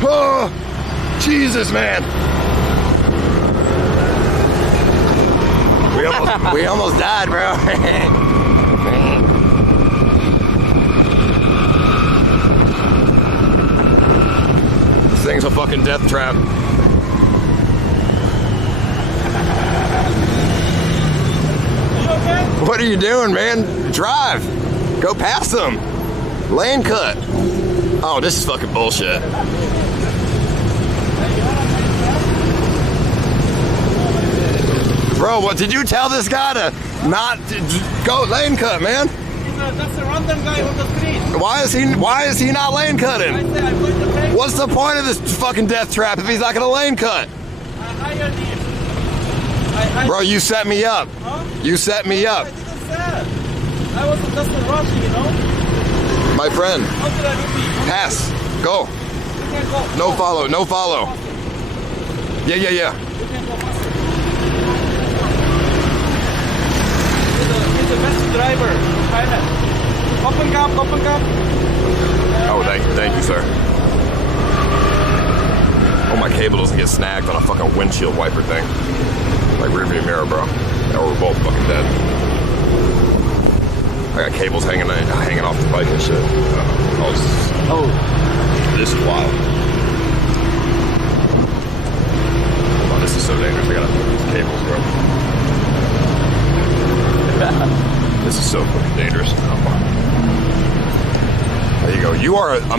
Oh, Jesus, man. We almost died, bro. This thing's a fucking death trap. What are you doing, man? Drive. Go past them. Lane cut. Oh, this is fucking bullshit. Bro, what did you tell this guy to not go lane cut, man? That's a random guy on the street. Why is he not lane cutting? What's the point of this fucking death trap if he's not gonna lane cut? I hired him. Bro, you set me up. Huh? You set me up. I didn't say. I was just rushing, you know? My friend. How did I do it? Pass. Go. You can go. No follow. No follow. Yeah. You can go faster. He's the best driver in Thailand. Open cap. Oh, thank you, sir. Oh, my cable doesn't get snagged on a fucking windshield wiper thing. Like rear view mirror, bro. Or we're both fucking dead. I got cables hanging off the bike and shit. Oh, this is wild. Oh, this is so dangerous. I gotta put these cables, bro. This is so fucking dangerous. There you go. You are a